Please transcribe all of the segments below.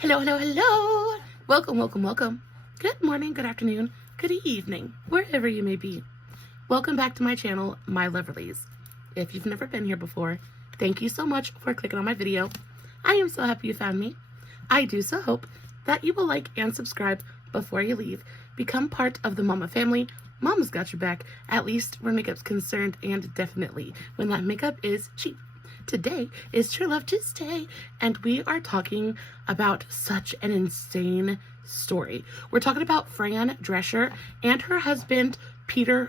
Hello, hello, hello. Welcome, welcome, welcome. Good morning, good afternoon, good evening, wherever you may be. Welcome back to my channel, My Loverlies. If you've never been here before, thank you so much for clicking on my video. I am so happy you found me. I do so hope that you will like and subscribe before you leave. Become part of the Mama family. Mama's got your back, at least where makeup's concerned, and definitely when that makeup is cheap. Today is True Love Tuesday, and we are talking about such an insane story. We're talking about Fran Drescher and her husband,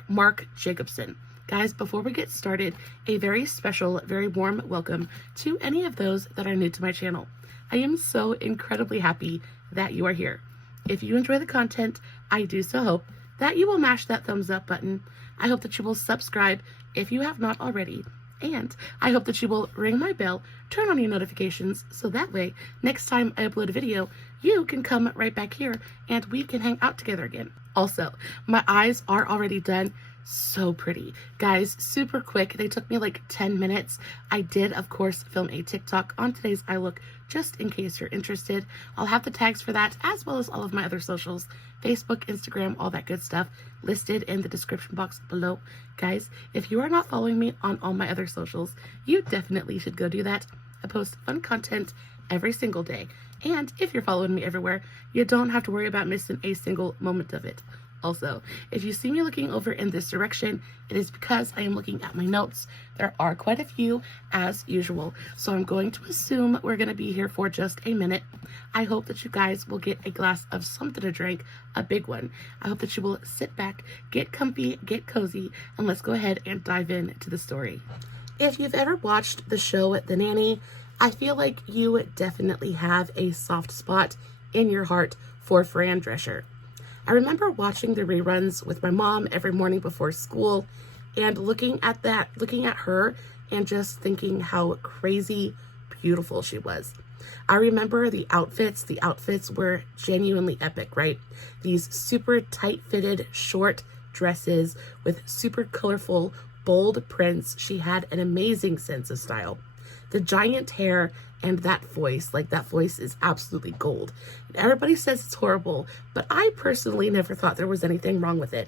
Marc Jacobson. Guys, before we get started, a very special, very warm welcome to any of those that are new to my channel. I am so incredibly happy that you are here. If you enjoy the content, I do so hope that you will mash that thumbs up button. I hope that you will subscribe if you have not already. And I hope that you will ring my bell, turn on your notifications, so that way, next time I upload a video, you can come right back here and we can hang out together again. Also, my eyes are already done. So pretty. Guys, super quick. They took me like 10 minutes. I did, of course, film a TikTok on today's eye look, just in case you're interested. I'll have the tags for that, as well as all of my other socials, Facebook, Instagram, all that good stuff, listed in the description box below. Guys, if you are not following me on all my other socials, you definitely should go do that. I post fun content every single day. And if you're following me everywhere, you don't have to worry about missing a single moment of it. Also, if you see me looking over in this direction, it is because I am looking at my notes. There are quite a few, as usual, so I'm going to assume we're going to be here for just a minute. I hope that you guys will get a glass of something to drink, a big one. I hope that you will sit back, get comfy, get cozy, and let's go ahead and dive into the story. If you've ever watched the show The Nanny, I feel like you definitely have a soft spot in your heart for Fran Drescher. I remember watching the reruns with my mom every morning before school and looking at her and just thinking how crazy beautiful she was. I remember the outfits. The outfits were genuinely epic, right? These super tight-fitted short dresses with super colorful, bold prints. She had an amazing sense of style. The giant hair and that voice, like that voice is absolutely gold. Everybody says it's horrible, but I personally never thought there was anything wrong with it.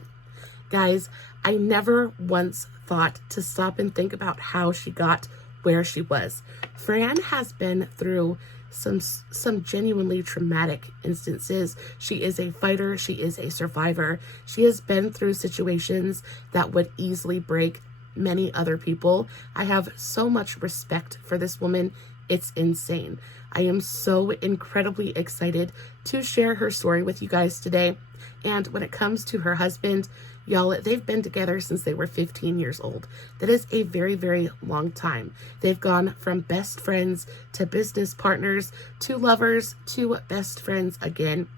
Guys, I never once thought to stop and think about how she got where she was. Fran has been through some genuinely traumatic instances. She is a fighter. She is a survivor. She has been through situations that would easily break many other people. I have so much respect for this woman. It's insane. I am so incredibly excited to share her story with you guys today. And when it comes to her husband, y'all, they've been together since they were 15 years old. That is a very, very long time. They've gone from best friends to business partners to lovers to best friends again.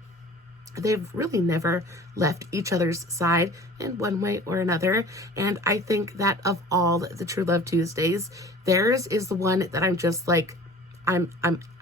They've really never left each other's side in one way or another. And I think that of all the True Love Tuesdays, theirs is the one that I'm just like, I'm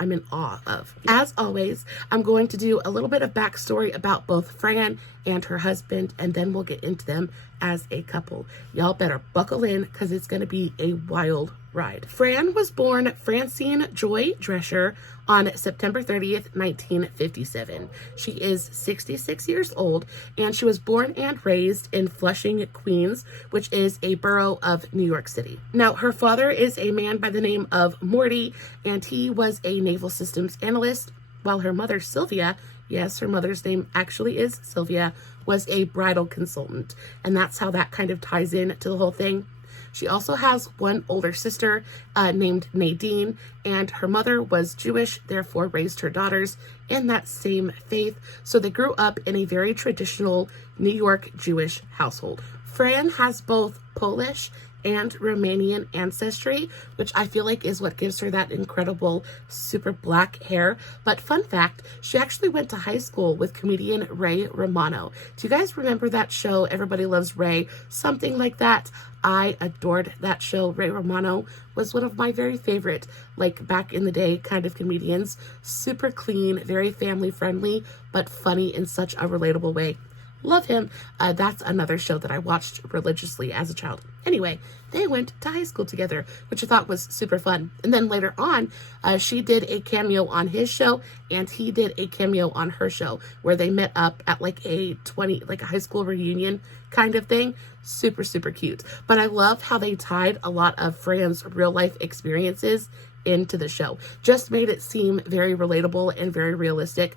in awe of. As always, I'm going to do a little bit of backstory about both Fran and her husband, and then we'll get into them as a couple. Y'all better buckle in because it's going to be a wild ride. Fran was born Francine Joy Drescher on September 30th, 1957. She is 66 years old, and she was born and raised in Flushing, Queens, which is a borough of New York City. Now, her father is a man by the name of Morty, and he was a naval systems analyst, while her mother, Sylvia, yes, her mother's name actually is Sylvia, was a bridal consultant. And that's how that kind of ties in to the whole thing. She also has one older sister named Nadine, and her mother was Jewish, therefore raised her daughters in that same faith. So they grew up in a very traditional New York Jewish household. Fran has both Polish and Romanian ancestry, which I feel like is what gives her that incredible super black hair. But fun fact, she actually went to high school with comedian Ray Romano. Do you guys remember that show, Everybody Loves Ray? Something like that. I adored that show. Ray Romano was one of my very favorite, like back in the day kind of comedians. Super clean, very family friendly, but funny in such a relatable way. Love him. That's another show that I watched religiously as a child. Anyway, they went to high school together, which I thought was super fun. And then later on, she did a cameo on his show, and he did a cameo on her show, where they met up at like a high school reunion kind of thing. Super, super cute. But I love how they tied a lot of Fran's real life experiences into the show. Just made it seem very relatable and very realistic.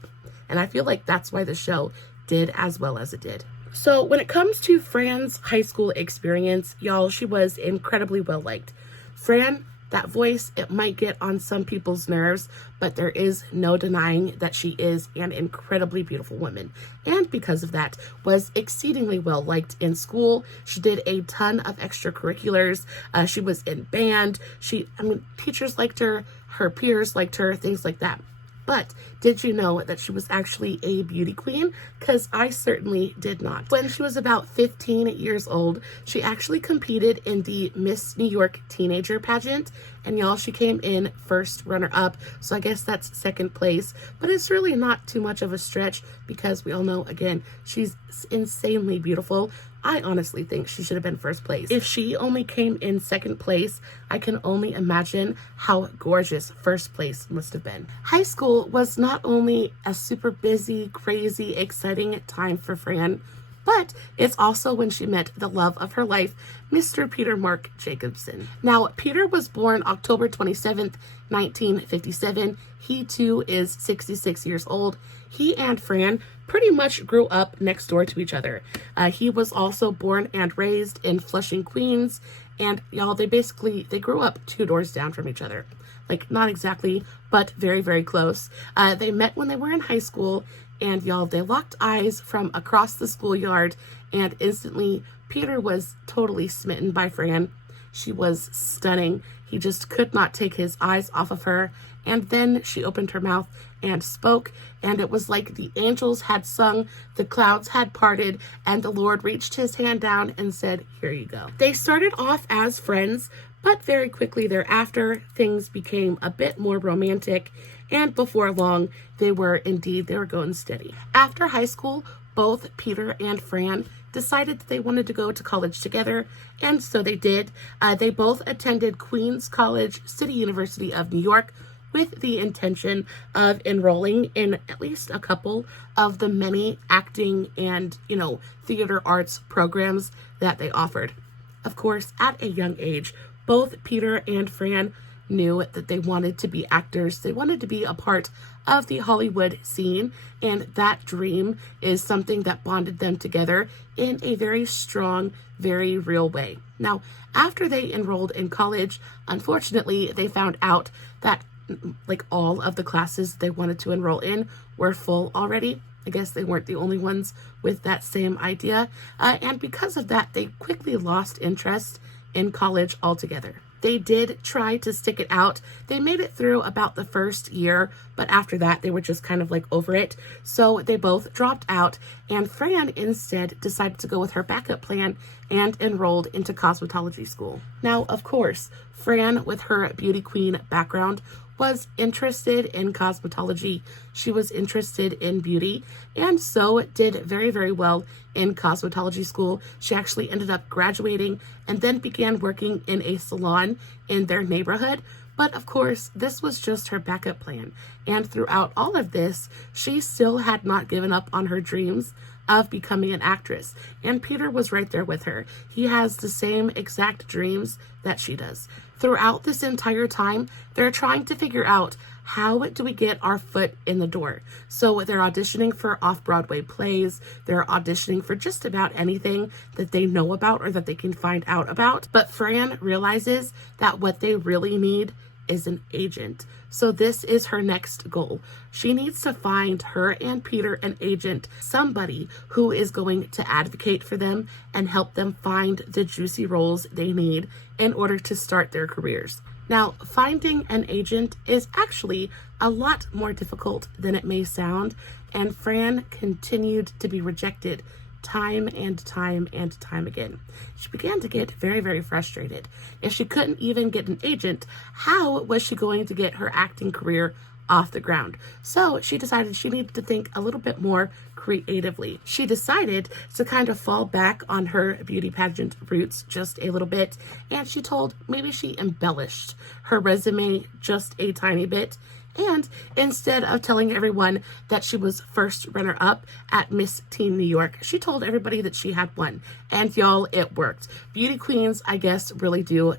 And I feel like that's why the show did as well as it did. So when it comes to Fran's high school experience, y'all, she was incredibly well liked. Fran, that voice, it might get on some people's nerves, but there is no denying that she is an incredibly beautiful woman. And because of that, was exceedingly well liked in school. She did a ton of extracurriculars. She was in band. Teachers liked her, her peers liked her, things like that. But did you know that she was actually a beauty queen? Because I certainly did not. When she was about 15 years old, she actually competed in the Miss New York teenager pageant. And y'all, she came in first runner-up, so I guess that's second place. But it's really not too much of a stretch because we all know, again, she's insanely beautiful. I honestly think she should have been first place. If she only came in second place, I can only imagine how gorgeous first place must have been. High school was not only a super busy, crazy, exciting time for Fran, but it's also when she met the love of her life, Mr. Peter Marc Jacobson. Now, Peter was born October 27th, 1957. He too is 66 years old. He and Fran pretty much grew up next door to each other. He was also born and raised in Flushing, Queens. And y'all, they grew up 2 doors down from each other. Like, not exactly, but very, very close. They met when they were in high school. And y'all, they locked eyes from across the schoolyard, and instantly Peter was totally smitten by Fran. She was stunning. He just could not take his eyes off of her. And then she opened her mouth and spoke, and it was like the angels had sung, the clouds had parted, and the Lord reached his hand down and said, "Here you go." They started off as friends, but very quickly thereafter, things became a bit more romantic. And before long, they were going steady. After high school, both Peter and Fran decided that they wanted to go to college together, and so they did. They both attended Queens College, City University of New York, with the intention of enrolling in at least a couple of the many acting and, theater arts programs that they offered. Of course, at a young age, both Peter and Fran knew that they wanted to be actors. They wanted to be a part of the Hollywood scene, and that dream is something that bonded them together in a very strong, very real way. Now, after they enrolled in college, unfortunately, they found out that all of the classes they wanted to enroll in were full already. I guess they weren't the only ones with that same idea. And because of that, they quickly lost interest in college altogether. They did try to stick it out. They made it through about the first year, but after that, they were just kind of over it. So they both dropped out, and Fran instead decided to go with her backup plan and enrolled into cosmetology school. Now, of course, Fran, with her beauty queen background, was interested in cosmetology. She was interested in beauty, and so did very, very well in cosmetology school. She actually ended up graduating and then began working in a salon in their neighborhood. But of course, this was just her backup plan. And throughout all of this, she still had not given up on her dreams of becoming an actress. And Peter was right there with her. He has the same exact dreams that she does. Throughout this entire time, they're trying to figure out, how do we get our foot in the door? So they're auditioning for off-Broadway plays. They're auditioning for just about anything that they know about or that they can find out about. But Fran realizes that what they really need is an agent. So this is her next goal. She needs to find her and Peter an agent, somebody who is going to advocate for them and help them find the juicy roles they need in order to start their careers. Now, finding an agent is actually a lot more difficult than it may sound, and Fran continued to be rejected time and time and time again. She began to get very, very frustrated. If she couldn't even get an agent, how was she going to get her acting career off the ground? So she decided she needed to think a little bit more creatively. She decided to kind of fall back on her beauty pageant roots just a little bit, and she told maybe she embellished her resume just a tiny bit. And instead of telling everyone that she was first runner-up at Miss Teen New York, she told everybody that she had won. And y'all, it worked. Beauty queens, I guess, really do,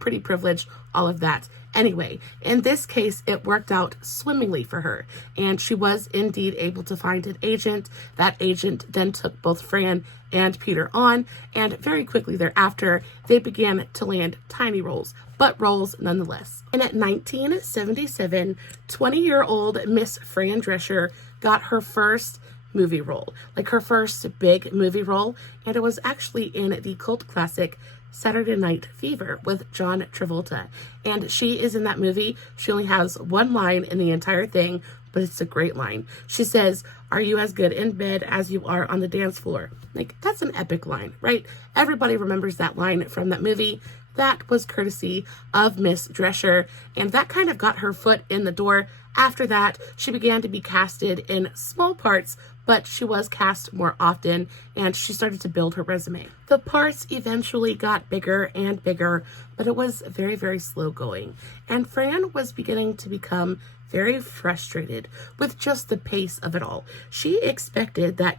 pretty privileged, all of that. Anyway, in this case, it worked out swimmingly for her, and she was indeed able to find an agent. That agent then took both Fran and Peter on, and very quickly thereafter, they began to land tiny roles, but roles nonetheless. And at 1977, 20-year-old Miss Fran Drescher got her first movie role, like her first big movie role, and it was actually in the cult classic Saturday Night Fever with John Travolta. And she is in that movie. She only has one line in the entire thing, but it's a great line. She says, "Are you as good in bed as you are on the dance floor?" Like, that's an epic line, right? Everybody remembers that line from that movie. That was courtesy of Miss Drescher, and that kind of got her foot in the door. After that, she began to be casted in small parts, but she was cast more often, and she started to build her resume. The parts eventually got bigger and bigger, but it was very, very slow going. And Fran was beginning to become very frustrated with just the pace of it all. She expected that,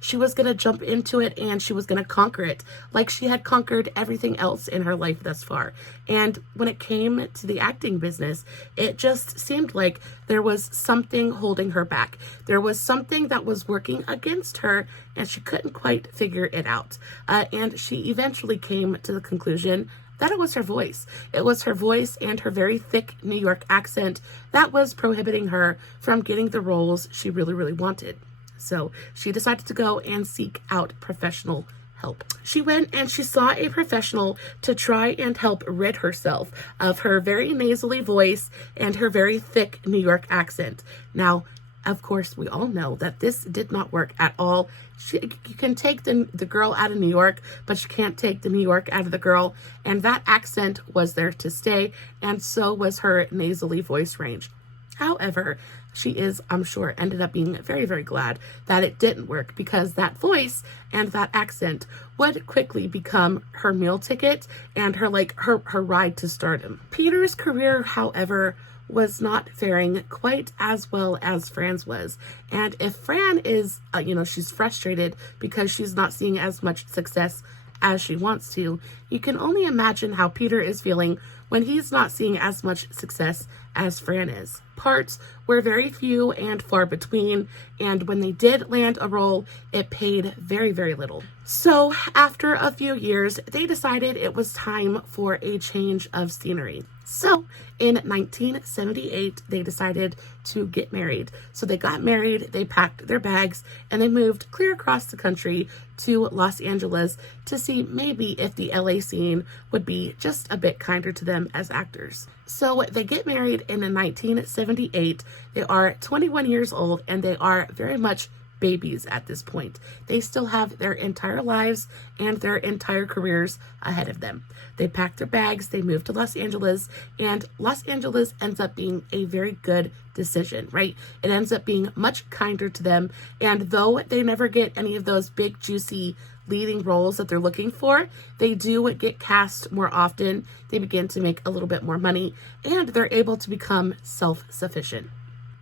she was going to jump into it and she was going to conquer it like she had conquered everything else in her life thus far. And when it came to the acting business, it just seemed like there was something holding her back. There was something that was working against her, and she couldn't quite figure it out. And she eventually came to the conclusion that it was her voice. It was her voice and her very thick New York accent that was prohibiting her from getting the roles she really, really wanted. So she decided to go and seek out professional help. She went and she saw a professional to try and help rid herself of her very nasally voice and her very thick New York accent. Now, of course, we all know that this did not work at all. You can take the girl out of New York, but you can't take the New York out of the girl. And that accent was there to stay, and so was her nasally voice range. However, she is, I'm sure, ended up being very, very glad that it didn't work, because that voice and that accent would quickly become her meal ticket and her ride to stardom. Peter's career, however, was not faring quite as well as Fran's was. And if Fran is, she's frustrated because she's not seeing as much success as she wants to, you can only imagine how Peter is feeling when he's not seeing as much success as Fran is. Parts were very few and far between, and when they did land a role, it paid very, very little. So after a few years, they decided it was time for a change of scenery. So in 1978, they decided to get married. So they got married, they packed their bags, and they moved clear across the country to Los Angeles to see maybe if the LA scene would be just a bit kinder to them as actors. So they get married in 1978. They are 21 years old, and they are very much babies at this point. They still have their entire lives and their entire careers ahead of them. They pack their bags, they move to Los Angeles, and Los Angeles ends up being a very good decision, right? It ends up being much kinder to them, and though they never get any of those big, juicy leading roles that they're looking for, they do get cast more often, they begin to make a little bit more money, and they're able to become self-sufficient.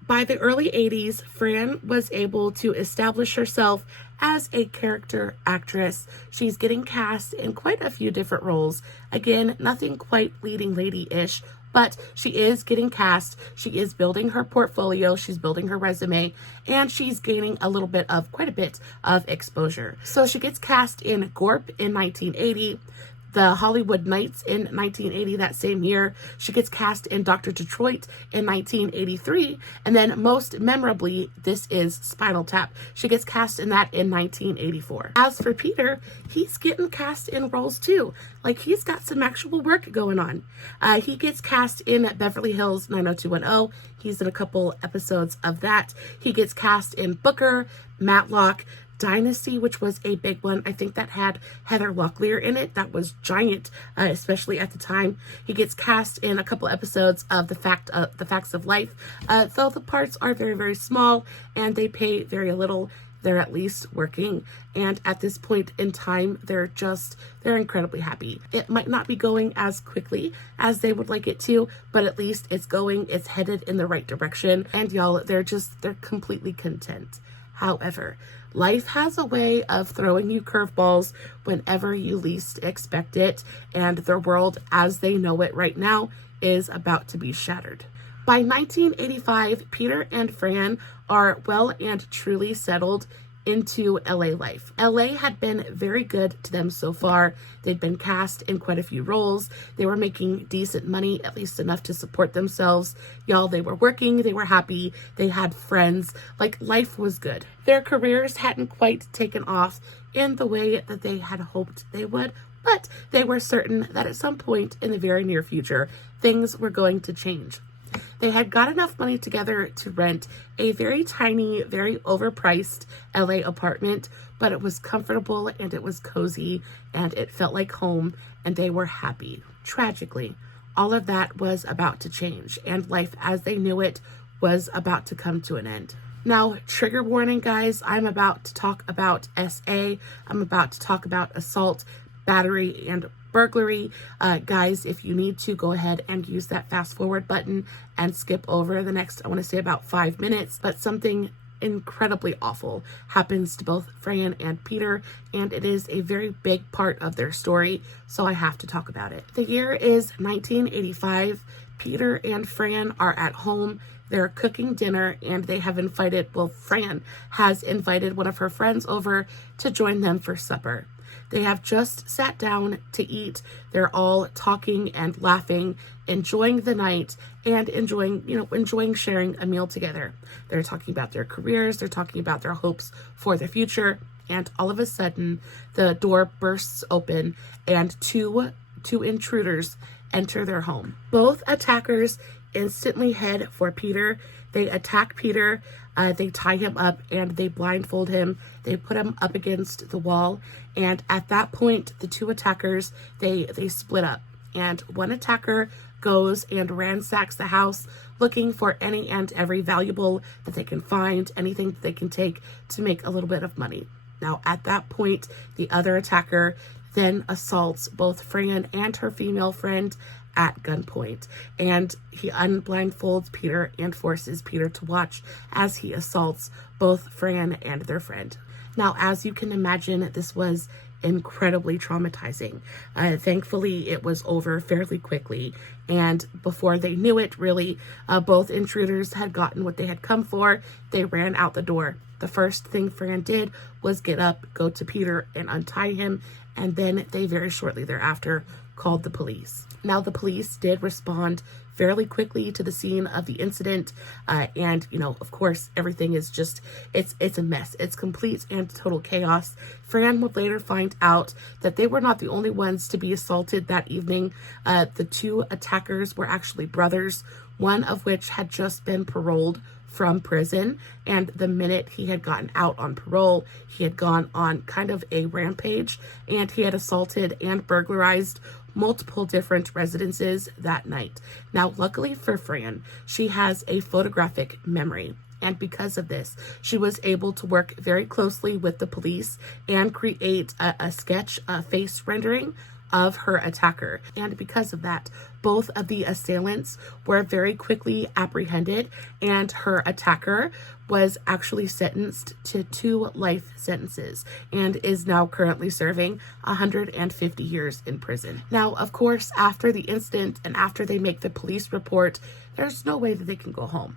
By the early 80s, Fran was able to establish herself as a character actress. She's getting cast in quite a few different roles. Again, nothing quite leading lady-ish, but she is getting cast. She is building her portfolio. She's building her resume, and she's gaining quite a bit of exposure. So she gets cast in Gorp in 1980. The Hollywood Nights in 1980, that same year. She gets cast in Dr. Detroit in 1983. And then most memorably, this is Spinal Tap. She gets cast in that in 1984. As for Peter, he's getting cast in roles too. Like, he's got some actual work going on. He gets cast in Beverly Hills 90210. He's in a couple episodes of that. He gets cast in Booker, Matlock, Dynasty, which was a big one. I think that had Heather Locklear in it. That was giant, especially at the time. He gets cast in a couple episodes of the Facts of Life, though the parts are very, very small and they pay very little. They're at least working, and at this point in time, they're incredibly happy. It might not be going as quickly as they would like it to, but at least it's headed in the right direction, and y'all, they're completely content. However, life has a way of throwing you curveballs whenever you least expect it, and the world as they know it right now is about to be shattered. By 1985, Peter and Fran are well and truly settled into LA life. LA had been very good to them so far. They'd been cast in quite a few roles. They were making decent money, at least enough to support themselves. Y'all, they were working, they were happy, they had friends, like life was good. Their careers hadn't quite taken off in the way that they had hoped they would, but they were certain that at some point in the very near future, things were going to change. They had got enough money together to rent a very tiny, very overpriced LA apartment, but it was comfortable and it was cozy and it felt like home and they were happy. Tragically, all of that was about to change and life as they knew it was about to come to an end. Now, trigger warning, guys, I'm about to talk about SA. I'm about to talk about assault, battery, and burglary. Guys, if you need to, go ahead and use that fast forward button and skip over the next, I want to say about 5 minutes, but something incredibly awful happens to both Fran and Peter, and it is a very big part of their story, so I have to talk about it. The year is 1985. Peter and Fran are at home. They're cooking dinner and they have Fran has invited one of her friends over to join them for supper. They have just sat down to eat. They're all talking and laughing, enjoying the night and enjoying sharing a meal together. They're talking about their careers. They're talking about their hopes for the future. And all of a sudden, the door bursts open and two intruders enter their home. Both attackers instantly head for Peter. They attack Peter. They tie him up and they blindfold him. They put him up against the wall. And at that point, the two attackers, they split up. And one attacker goes and ransacks the house looking for any and every valuable that they can find, anything that they can take to make a little bit of money. Now, at that point, the other attacker then assaults both Fran and her female friend at gunpoint, and he unblindfolds Peter and forces Peter to watch as he assaults both Fran and their friend. Now, as you can imagine, this was incredibly traumatizing. Thankfully, it was over fairly quickly, and before they knew it, really, both intruders had gotten what they had come for. They ran out the door. The first thing Fran did was get up, go to Peter, and untie him, and then they very shortly thereafter called the police. Now, the police did respond fairly quickly to the scene of the incident, and of course, everything is just it's a mess. It's complete and total chaos. Fran would later find out that they were not the only ones to be assaulted that evening. The two attackers were actually brothers, one of which had just been paroled from prison, and the minute he had gotten out on parole, he had gone on kind of a rampage, and he had assaulted and burglarized multiple different residences that night. Now, luckily for Fran, she has a photographic memory, and because of this, she was able to work very closely with the police and create a sketch, a face rendering of her attacker. And because of that, both of the assailants were very quickly apprehended, and her attacker was actually sentenced to 2 life sentences and is now currently serving 150 years in prison. Now, of course, after the incident and after they make the police report, there's no way that they can go home.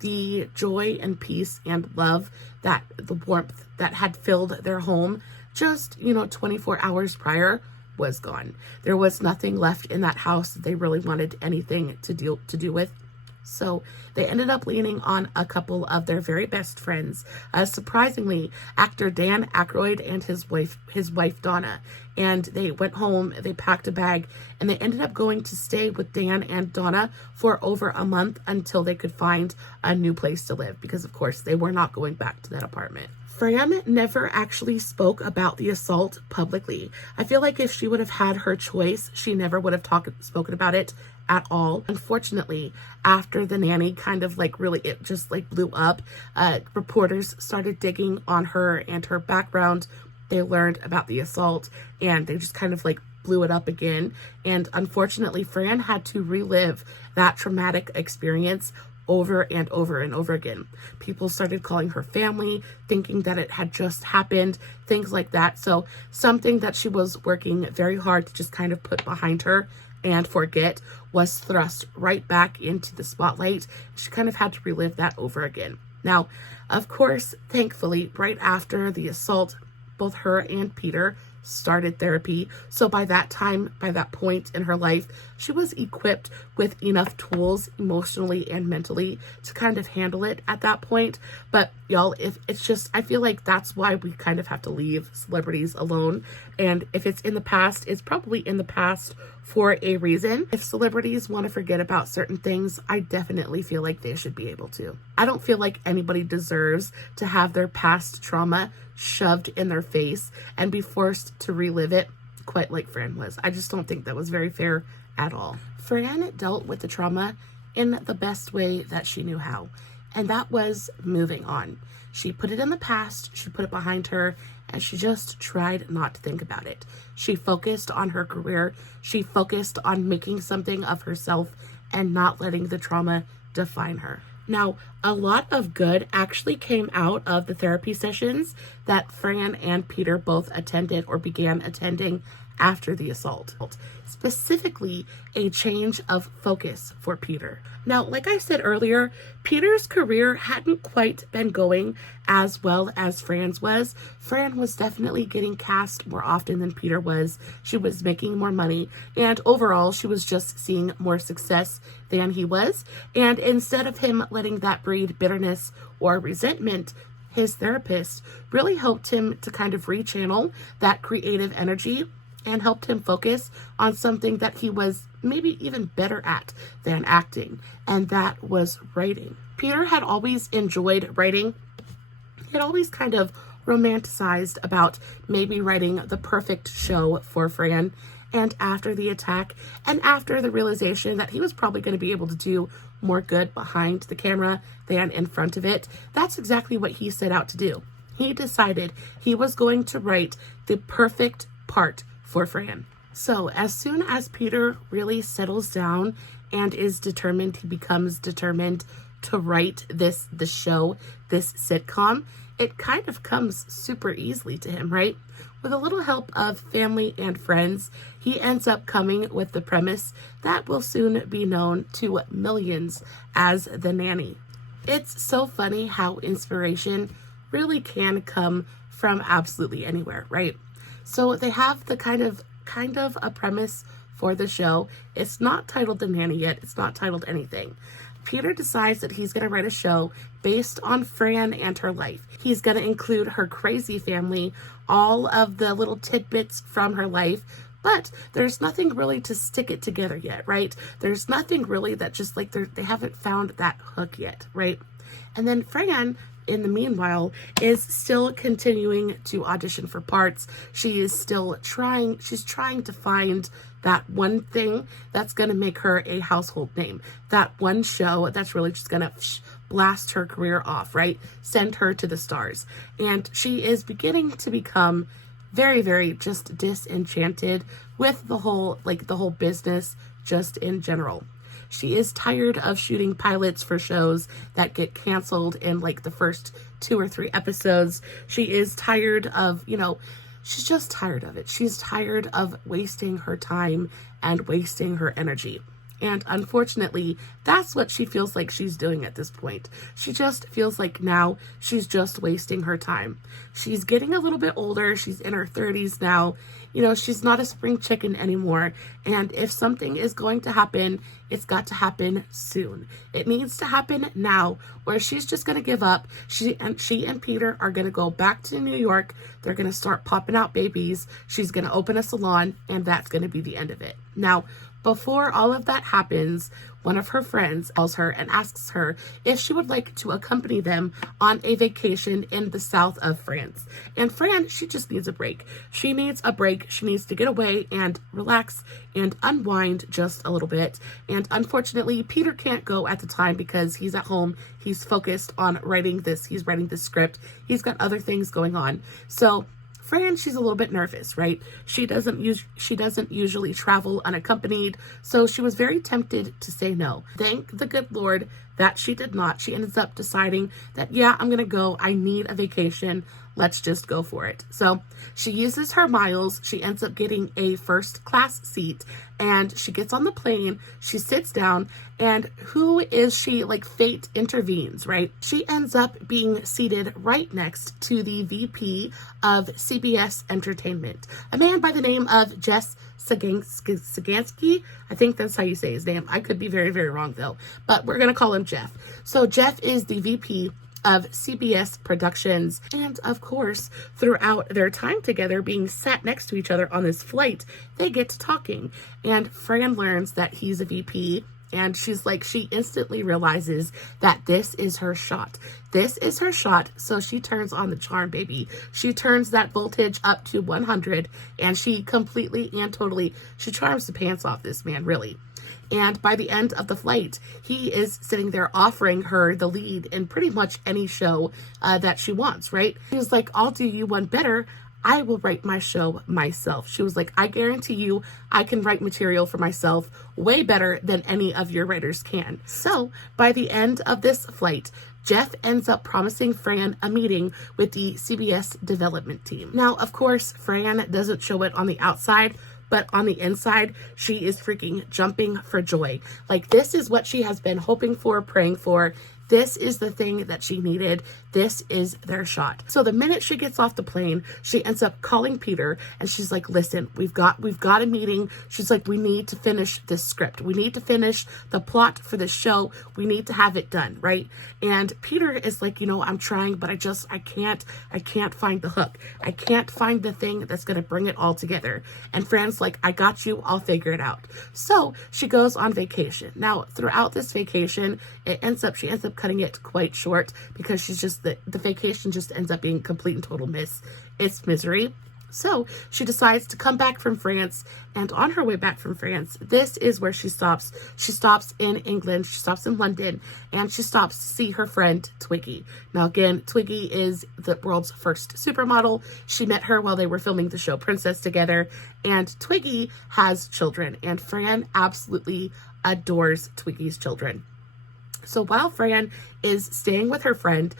The joy and peace and love, that the warmth that had filled their home just 24 hours prior was gone. There was nothing left in that house that they really wanted anything to do with. So they ended up leaning on a couple of their very best friends. Surprisingly, actor Dan Aykroyd and his wife Donna. And they went home, they packed a bag, and they ended up going to stay with Dan and Donna for over a month until they could find a new place to live, because of course they were not going back to that apartment. Fran never actually spoke about the assault publicly. I feel like if she would have had her choice, she never would have spoken about it at all. Unfortunately, after the nanny kind of like really, it just like blew up, reporters started digging on her and her background. They learned about the assault and they just kind of like blew it up again. And unfortunately, Fran had to relive that traumatic experience over and over and over again. People started calling her family, thinking that it had just happened, things like that. So something that she was working very hard to just kind of put behind her and forget was thrust right back into the spotlight. She kind of had to relive that over again. Now, of course, thankfully, right after the assault, both her and Peter started therapy. So by that time, by that point in her life, she was equipped with enough tools emotionally and mentally to kind of handle it at that point. But y'all, if it's just, I feel like that's why we kind of have to leave celebrities alone. And if it's in the past, it's probably in the past for a reason. If celebrities want to forget about certain things, I definitely feel like they should be able to. I don't feel like anybody deserves to have their past trauma shoved in their face and be forced to relive it quite like Fran was. I just don't think that was very fair at all. Fran dealt with the trauma in the best way that she knew how, and that was moving on. She put it in the past, she put it behind her, and she just tried not to think about it. She focused on her career, she focused on making something of herself and not letting the trauma define her. Now, a lot of good actually came out of the therapy sessions that Fran and Peter both attended or began attending after the assault. Specifically, a change of focus for Peter. Now, like I said earlier, Peter's career hadn't quite been going as well as Fran's was. Fran was definitely getting cast more often than Peter was. She was making more money, and overall, she was just seeing more success than he was. And instead of him letting that breed bitterness or resentment, his therapist really helped him to kind of rechannel that creative energy and helped him focus on something that he was maybe even better at than acting, and that was writing. Peter had always enjoyed writing. He had always kind of romanticized about maybe writing the perfect show for Fran, and after the attack and after the realization that he was probably going to be able to do more good behind the camera than in front of it, that's exactly what he set out to do. He decided he was going to write the perfect part for Fran. So as soon as Peter really settles down and is determined, he becomes determined to write the show, this sitcom, it kind of comes super easily to him, right? With a little help of family and friends, he ends up coming with the premise that will soon be known to millions as The Nanny. It's so funny how inspiration really can come from absolutely anywhere, right? So they have the kind of a premise for the show. It's not titled The Nanny yet. It's not titled anything. Peter decides that he's going to write a show based on Fran and her life. He's going to include her crazy family, all of the little tidbits from her life, but there's nothing really to stick it together yet, right? There's nothing really that just like they haven't found that hook yet, right? And then Fran, in the meanwhile, is still continuing to audition for parts. She is still trying to find that one thing that's going to make her a household name. That one show that's really just going to blast her career off, right? Send her to the stars. And she is beginning to become very, very just disenchanted with the whole business just in general. She is tired of shooting pilots for shows that get canceled in like the first 2 or 3 episodes. She is tired of, she's just tired of it. She's tired of wasting her time and wasting her energy. And unfortunately, that's what she feels like she's doing at this point. She just feels like now she's just wasting her time. She's getting a little bit older. She's in her 30s now. She's not a spring chicken anymore. And if something is going to happen, it's got to happen soon. It needs to happen now, or she's just going to give up. She and Peter are going to go back to New York. They're going to start popping out babies. She's going to open a salon, and that's going to be the end of it. Now, Before all of that happens, one of her friends calls her and asks her if she would like to accompany them on a vacation in the south of France. And Fran, she just needs a break. She needs a break. She needs to get away and relax and unwind just a little bit. And unfortunately, Peter can't go at the time because he's at home. He's focused on writing this. He's writing this script. He's got other things going on. So Fran, she's a little bit nervous, right? She doesn't usually travel unaccompanied, so she was very tempted to say no. Thank the good Lord that she did not. She ends up deciding that, yeah, I'm gonna go. I need a vacation. Let's just go for it. So she uses her miles. She ends up getting a first class seat, and she gets on the plane. She sits down, and who is she? Like, fate intervenes, right? She ends up being seated right next to the VP of CBS Entertainment, a man by the name of Jess Sagansky. I think that's how you say his name. I could be very, very wrong though, but we're going to call him Jeff. So Jeff is the VP of CBS Productions. And of course, throughout their time together, being sat next to each other on this flight, they get to talking. And Fran learns that he's a VP. And she's like, she instantly realizes that this is her shot. This is her shot. So she turns on the charm, baby. She turns that voltage up to 100, and she completely and totally, she charms the pants off this man, really. And by the end of the flight, he is sitting there offering her the lead in pretty much any show that she wants, right? He was like, I'll do you one better. I will write my show myself. She was like, I guarantee you I can write material for myself way better than any of your writers can. So by the end of this flight, Jeff ends up promising Fran a meeting with the CBS development team. Now, of course, Fran doesn't show it on the outside, but on the inside, she is freaking jumping for joy. Like, this is what she has been hoping for, praying for. This is the thing that she needed. This is their shot. So the minute she gets off the plane, she ends up calling Peter, and she's like, listen, we've got a meeting. She's like, we need to finish this script. We need to finish the plot for this show. We need to have it done, right? And Peter is like, I'm trying, but I can't find the hook. I can't find the thing that's going to bring it all together. And Fran's like, I got you. I'll figure it out. So she goes on vacation. Now, throughout this vacation, she ends up cutting it quite short because she's just, the vacation just ends up being complete and total it's misery. So she decides to come back from France, and on her way back from France, this is where she stops. She stops in England, she stops in London, and she stops to see her friend Twiggy. Now again, Twiggy is the world's first supermodel. She met her while they were filming the show Princess together, and Twiggy has children, and Fran absolutely adores Twiggy's children. So while Fran is staying with her friend,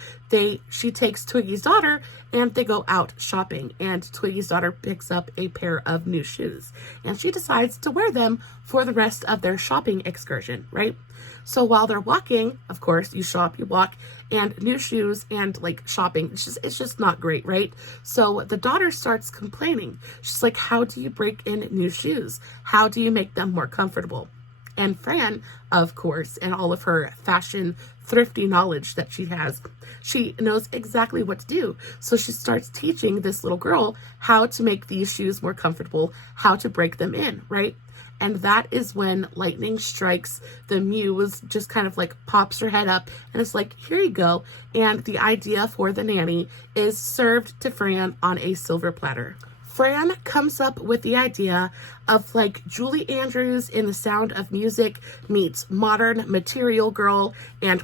she takes Twiggy's daughter and they go out shopping, and Twiggy's daughter picks up a pair of new shoes, and she decides to wear them for the rest of their shopping excursion, right? So while they're walking, of course, you shop, you walk, and new shoes and like shopping, it's just not great, right? So the daughter starts complaining. She's like, how do you break in new shoes? How do you make them more comfortable? And Fran, of course, and all of her fashion thrifty knowledge that she has, she knows exactly what to do. So she starts teaching this little girl how to make these shoes more comfortable, how to break them in, right? And that is when lightning strikes. The muse just kind of like pops her head up and it's like, here you go. And the idea for the nanny is served to Fran on a silver platter. Fran comes up with the idea of like Julie Andrews in The Sound of Music meets modern Material Girl, and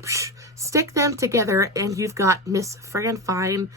stick them together and you've got Miss Fran Fine,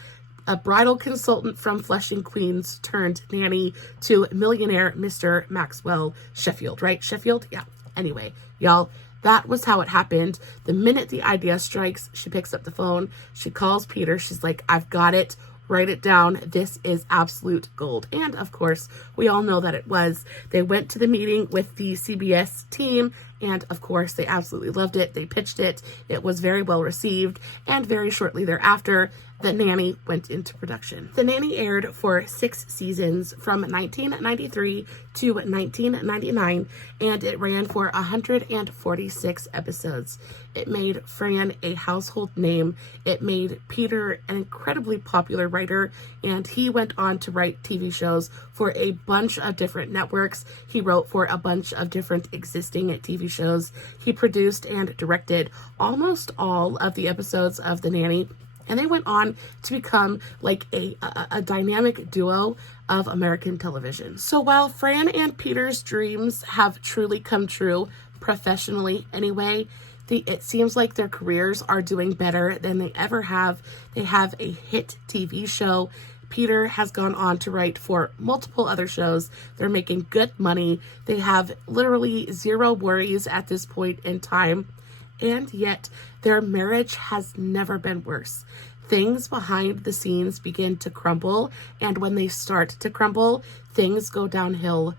a bridal consultant from Flushing, Queens turned nanny to millionaire Mr. Maxwell Sheffield, right? Sheffield? Yeah. Anyway, y'all, that was how it happened. The minute the idea strikes, she picks up the phone. She calls Peter. She's like, I've got it. Write it down. This is absolute gold. And of course, we all know that it was. They went to the meeting with the CBS team And of course, they absolutely loved it. They pitched it. It was very well received. And very shortly thereafter, The Nanny went into production. The Nanny aired for 6 seasons from 1993 to 1999, and it ran for 146 episodes. It made Fran a household name. It made Peter an incredibly popular writer, and he went on to write TV shows for a bunch of different networks. He wrote for a bunch of different existing TV shows. He produced and directed almost all of the episodes of The Nanny, and they went on to become like a dynamic duo of American television. So while Fran and Peter's dreams have truly come true, professionally anyway, it seems like their careers are doing better than they ever have. They have a hit TV show. Peter has gone on to write for multiple other shows. They're making good money. They have literally zero worries at this point in time. And yet their marriage has never been worse. Things behind the scenes begin to crumble, and when they start to crumble, things go downhill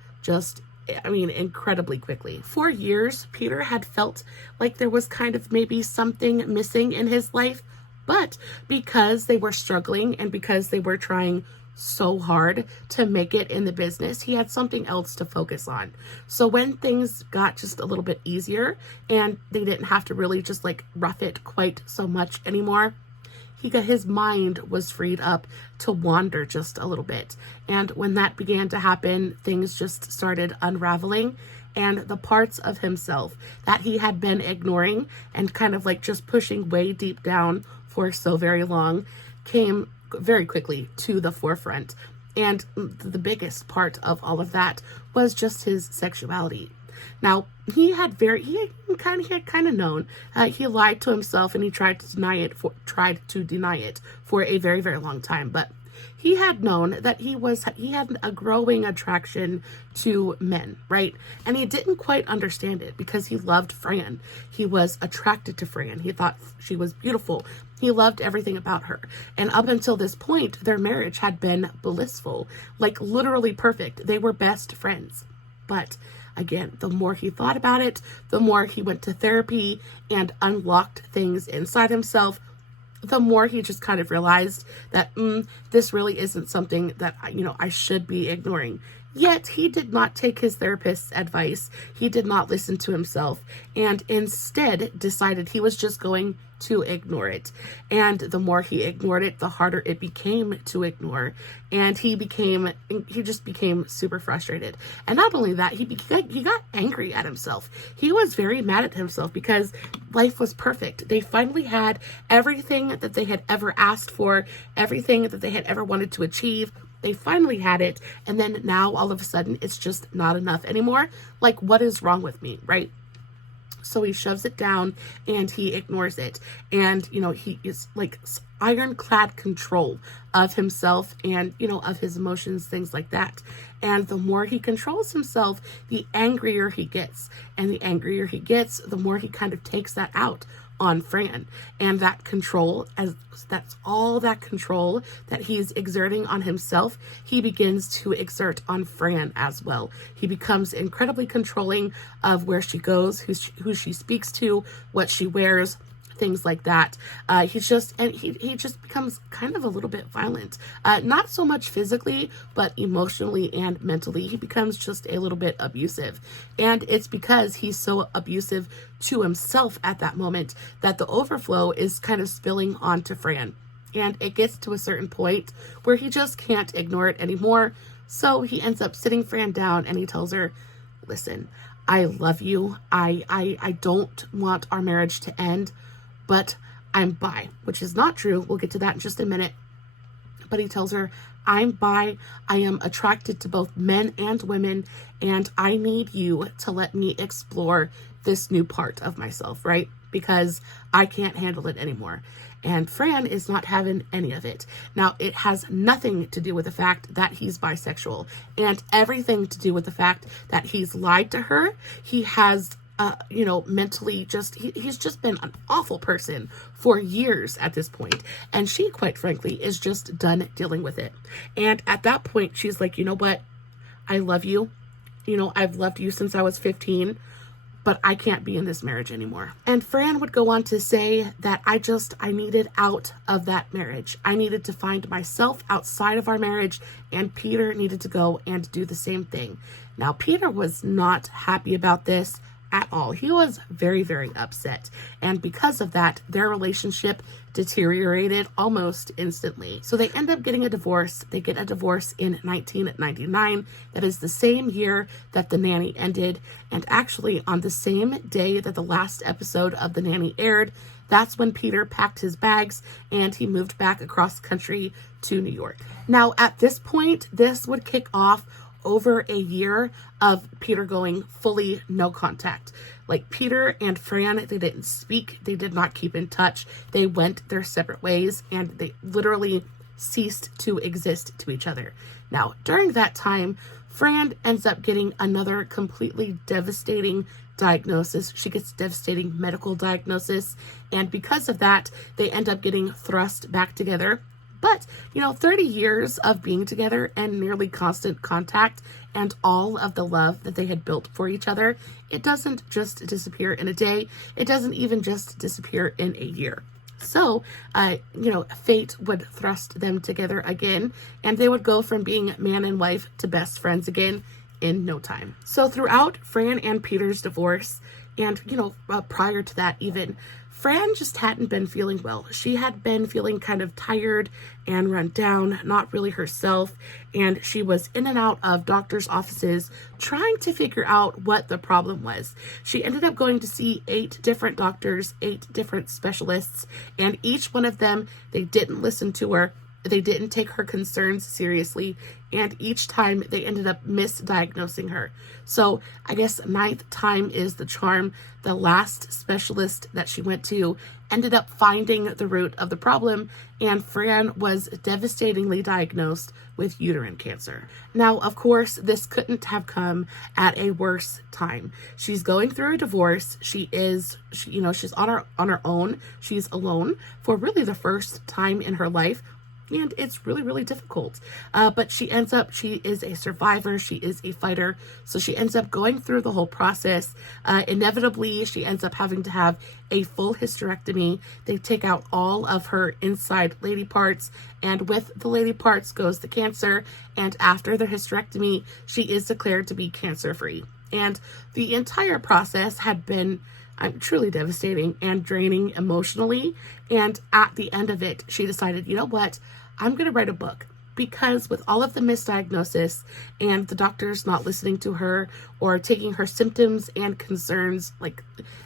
incredibly quickly. For years, Peter had felt like there was kind of maybe something missing in his life, but because they were struggling and because they were trying so hard to make it in the business, he had something else to focus on. So when things got just a little bit easier and they didn't have to really just like rough it quite so much anymore, his mind was freed up to wander just a little bit. And when that began to happen, things just started unraveling, and the parts of himself that he had been ignoring and kind of like just pushing way deep down for so very long came very quickly to the forefront. And the biggest part of all of that was just his sexuality. Now, he had kind of known. He lied to himself, and he tried to deny it for a very, very long time. But he had known that he had a growing attraction to men, right? And he didn't quite understand it because he loved Fran. He was attracted to Fran. He thought she was beautiful. He loved everything about her. And up until this point, their marriage had been blissful, like literally perfect. They were best friends. But again, the more he thought about it, the more he went to therapy and unlocked things inside himself, the more he just kind of realized that this really isn't something that I should be ignoring. Yet he did not take his therapist's advice. He did not listen to himself, and instead decided he was just going to ignore it. And the more he ignored it, the harder it became to ignore. And he just became super frustrated. And not only that, he got angry at himself. He was very mad at himself because life was perfect. They finally had everything that they had ever asked for, everything that they had ever wanted to achieve. They finally had it, and then now all of a sudden it's just not enough anymore. Like, what is wrong with me, right? So he shoves it down and he ignores it. And, he is like ironclad control of himself and, of his emotions, things like that. And the more he controls himself, the angrier he gets. And the angrier he gets, the more he kind of takes that out on Fran. And that control, that's all that control that he's exerting on himself, he begins to exert on Fran as well. He becomes incredibly controlling of where she goes, who she speaks to, what she wears, things like that. He just becomes kind of a little bit violent. Not so much physically, but emotionally and mentally. He becomes just a little bit abusive. And it's because he's so abusive to himself at that moment that the overflow is kind of spilling onto Fran. And it gets to a certain point where he just can't ignore it anymore. So he ends up sitting Fran down and he tells her, listen, I love you. I don't want our marriage to end, but I'm bi, which is not true. We'll get to that in just a minute. But he tells her, I'm bi, I am attracted to both men and women, and I need you to let me explore this new part of myself, right? Because I can't handle it anymore. And Fran is not having any of it. Now, it has nothing to do with the fact that he's bisexual and everything to do with the fact that he's lied to her. He has mentally he's just been an awful person for years at this point. And she, quite frankly, is just done dealing with it. And at that point, she's like, you know what? I love you. I've loved you since I was 15, but I can't be in this marriage anymore. And Fran would go on to say that I needed out of that marriage. I needed to find myself outside of our marriage, and Peter needed to go and do the same thing. Now, Peter was not happy about this at all. He was very, very upset. And because of that, their relationship deteriorated almost instantly. So they end up getting a divorce. They get a divorce in 1999. That is the same year that The Nanny ended. And actually, on the same day that the last episode of The Nanny aired, that's when Peter packed his bags and he moved back across the country to New York. Now, at this point, this would kick off over a year of Peter going fully no contact. Like, Peter and Fran, they didn't speak. They did not keep in touch. They went their separate ways and they literally ceased to exist to each other. Now, during that time, Fran ends up getting another completely devastating diagnosis. She gets devastating medical diagnosis. And because of that, they end up getting thrust back together. But, 30 years of being together and nearly constant contact and all of the love that they had built for each other, it doesn't just disappear in a day. It doesn't even just disappear in a year. So, fate would thrust them together again, and they would go from being man and wife to best friends again in no time. So throughout Fran and Peter's divorce, and, prior to that even, Fran just hadn't been feeling well. She had been feeling kind of tired and run down, not really herself, and she was in and out of doctors' offices trying to figure out what the problem was. She ended up going to see 8 different doctors, 8 different specialists, and each one of them, they didn't listen to her. They didn't take her concerns seriously, and each time they ended up misdiagnosing her. So I guess 9th time is the charm. The last specialist that she went to ended up finding the root of the problem, and Fran was devastatingly diagnosed with uterine cancer. Now, of course, this couldn't have come at a worse time. She's going through a divorce. She's on her own. She's alone for really the first time in her life. And it's really, really difficult. But she is a survivor. She is a fighter. So she ends up going through the whole process. Inevitably, she ends up having to have a full hysterectomy. They take out all of her inside lady parts. And with the lady parts goes the cancer. And after the hysterectomy, she is declared to be cancer-free. And the entire process had been truly devastating and draining emotionally. And at the end of it, she decided, you know what? I'm going to write a book, because with all of the misdiagnosis and the doctors not listening to her or taking her symptoms and concerns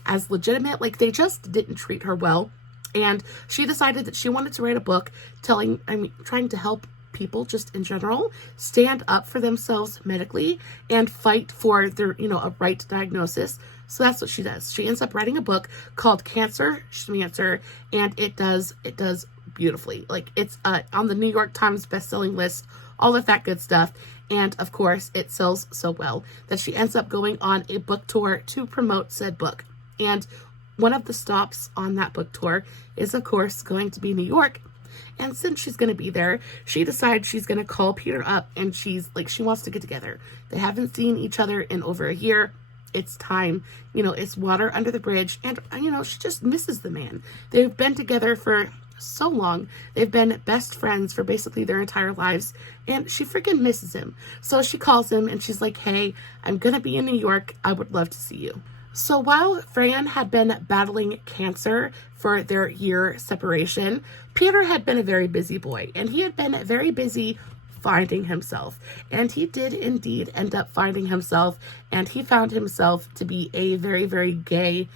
as legitimate, they just didn't treat her well. And she decided that she wanted to write a book trying to help people just in general stand up for themselves medically and fight for their, a right diagnosis. So that's what she does. She ends up writing a book called Cancer Schmancer, and it does beautifully. It's on the New York Times bestselling list, all of that good stuff. And of course, it sells so well that she ends up going on a book tour to promote said book. And one of the stops on that book tour is, of course, going to be New York. And since she's going to be there, she decides she's going to call Peter up, and she wants to get together. They haven't seen each other in over a year. It's time, it's water under the bridge. And, she just misses the man. They've been together for so long. They've been best friends for basically their entire lives, and she freaking misses him. So she calls him and she's like, hey, I'm going to be in New York. I would love to see you. So while Fran had been battling cancer for their year separation, Peter had been a very busy boy, and he had been very busy finding himself. And he did indeed end up finding himself, and he found himself to be a very, very gay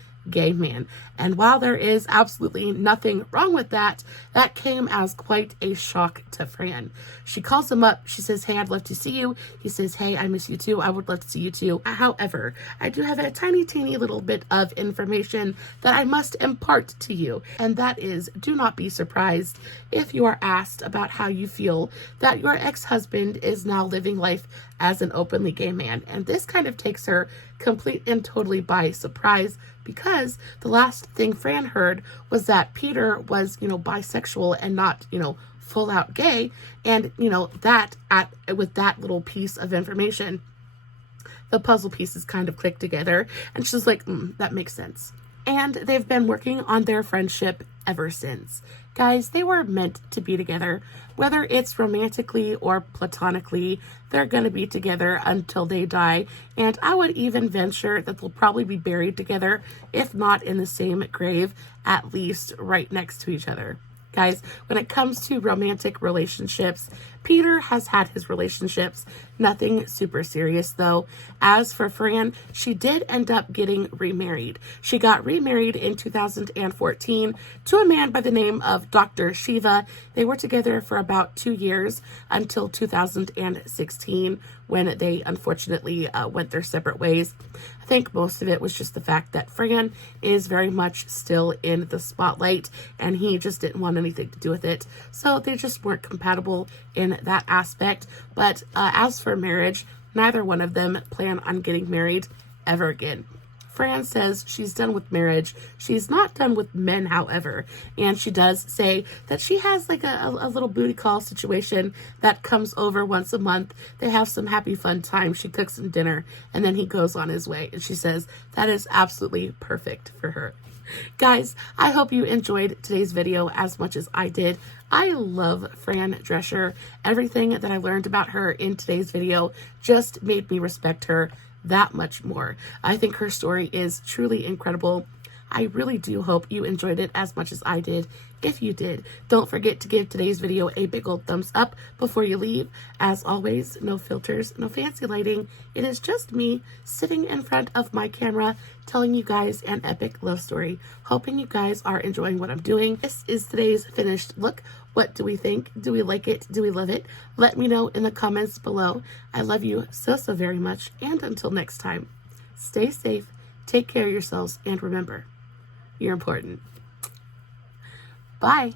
man. And while there is absolutely nothing wrong with that, that came as quite a shock to Fran. She calls him up. She says, hey, I'd love to see you. He says, hey, I miss you too. I would love to see you too. However, I do have a tiny little bit of information that I must impart to you. And that is, do not be surprised if you are asked about how you feel that your ex-husband is now living life as an openly gay man. And this kind of takes her complete and totally by surprise, because the last thing Fran heard was that Peter was, bisexual and not, full out gay. And, with that little piece of information, the puzzle pieces kind of click together. And she's like, that makes sense. And they've been working on their friendship ever since. Guys, they were meant to be together. Whether it's romantically or platonically, they're going to be together until they die. And I would even venture that they'll probably be buried together, if not in the same grave, at least right next to each other. Guys, when it comes to romantic relationships, Peter has had his relationships, nothing super serious though. As for Fran, she did end up getting remarried. She got remarried in 2014 to a man by the name of Dr. Shiva. They were together for about 2 years until 2016 when they unfortunately went their separate ways. I think most of it was just the fact that Fran is very much still in the spotlight and he just didn't want anything to do with it. So they just weren't compatible in that aspect. But as for marriage, neither one of them plan on getting married ever again. Fran says she's done with marriage. She's not done with men, however. And she does say that she has like a little booty call situation that comes over once a month. They have some happy fun time. She cooks him dinner and then he goes on his way. And she says that is absolutely perfect for her. Guys, I hope you enjoyed today's video as much as I did. I love Fran Drescher. Everything that I learned about her in today's video just made me respect her that much more. I think her story is truly incredible. I really do hope you enjoyed it as much as I did. If you did, don't forget to give today's video a big old thumbs up before you leave. As always, no filters, no fancy lighting. It is just me sitting in front of my camera telling you guys an epic love story. Hoping you guys are enjoying what I'm doing. This is today's finished look. What do we think? Do we like it? Do we love it? Let me know in the comments below. I love you so very much. And until next time, stay safe, take care of yourselves, and remember, you're important. Bye.